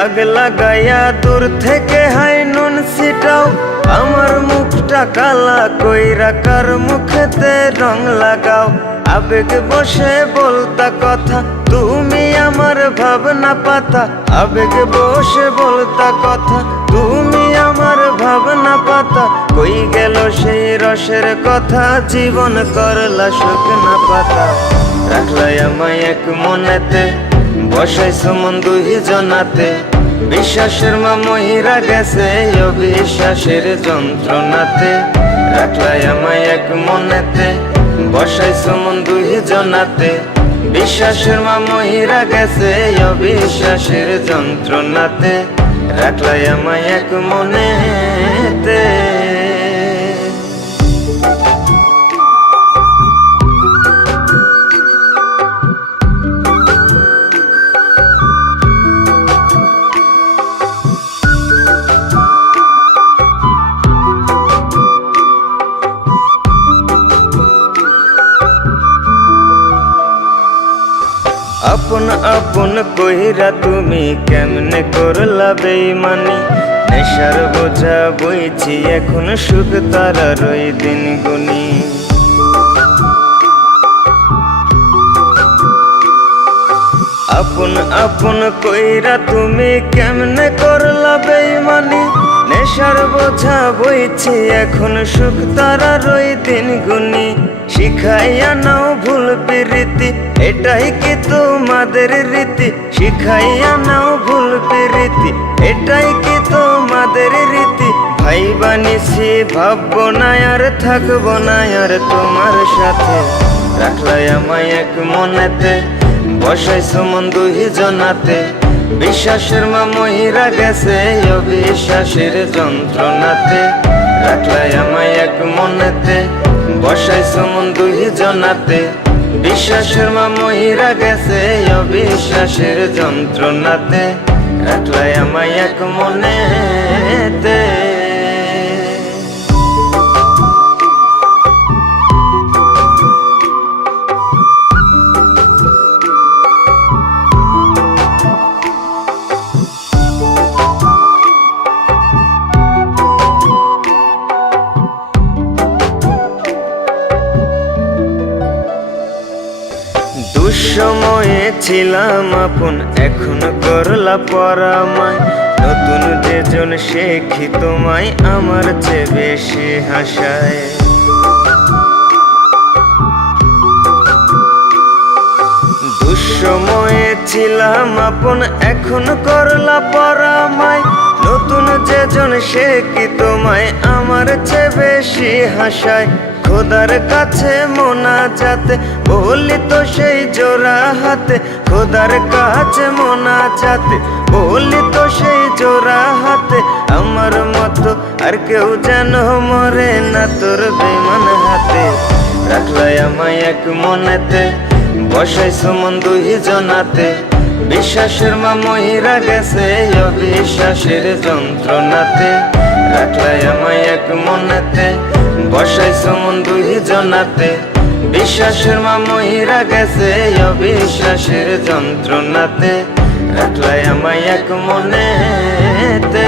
দাগ লাগাইয়া দূর থেকে হাই নুন ছিটাও, আমার মুখটা কালা কইরা কার মুখেতে রং লাগাও। আবেগ বসে বলতা কথা, তুমি আমার ভাবনা পাতা। আবেগ বসে বলতা কথা, তুমি আমার ভাবনা পাতা। কই গেল সেই রসের কথা, জীবন করলা শুকনা পাতা। রাখলাই আমায় এক মনেতে, বসাইছো মন দুই জনাতে। বিশ্বাসের মা মহিরা গেছে অবিশ্বাসের যন্ত্রণাতে। রাখলাই আমায় এক মনেতে, বসাইছো মন দুই জনাতে। বিশ্বাসের মা মহিরা গেছে অবিশ্বাসের যন্ত্রণাতে। রাখলাই আমায় এক মনেতে। আপন আপন কইরা তুমি কেমনে করলা বেইমানি। নেশার বোঝা বইছি এখন সুখ তারার ওই দিন গুনি। আপন আপন কইরা তুমি কেমনে করলা বেইমানি। নেশার বোঝা বইছি এখন সুখ তারার ওই দিন গুনি। শিখাইয়া নাও ভুল প্রীতি, এটাই কি তোমাদের রীতি। শিখাইয়া নাও ভুল প্রীতি, এটাই কি তোমাদের রীতি। ভাই বানিছি ভাববো না আর থাকবো না আর তোমার সাথে। রাখলাই আমায় এক মনেতে, বসাইছো মন দুই জনাতে। বিশ্বাসের মা মহিরা গেছে অবিশ্বাসের যন্ত্রণাতে। রাখলাই আমায় এক মনেতে, বসাইছো মন দুই জনাতে। বিশ্বাসের মা মহিরা গেছে অবিশ্বাসের যন্ত্রণাতে। রাখলাই আমায় এক মনেতে। দুঃসময়ে ছিলাম আপন, এখন করলা পরামায়। নতুন যেজন শেখি তোমায় আমার চেয়ে বেশি হাসায়। দুঃসময়ে ছিলাম আপন, এখন করলা পরামায়। নতুন যেজন শেখি তোমায় আমার চেয়ে বেশি হাসায়। খোদার কাছে মোনাজাতে বলি তো সেই জোড়া হাতে। খোদার কাছে মোনাজাতে বলি তো সেই জোড়া হাতে। আমার মতো আর কেউ যেন মরে না তোর বেমান হাতে। রাখলাই আমায় এক মনেতে, বসাইছো মন দুই জনাতে। বিশ্বাসের মা মহিরা গেছে অবিশ্বাসের যন্ত্রণাতে। রাখলাই আমায় এক মনেতে, বসাইছো মন দুই জনাতে। বিশ্বাসের মা মহিরা গেছে অবিশ্বাসের যন্ত্রণাতে। রাখলাই আমায় এক মনেতে।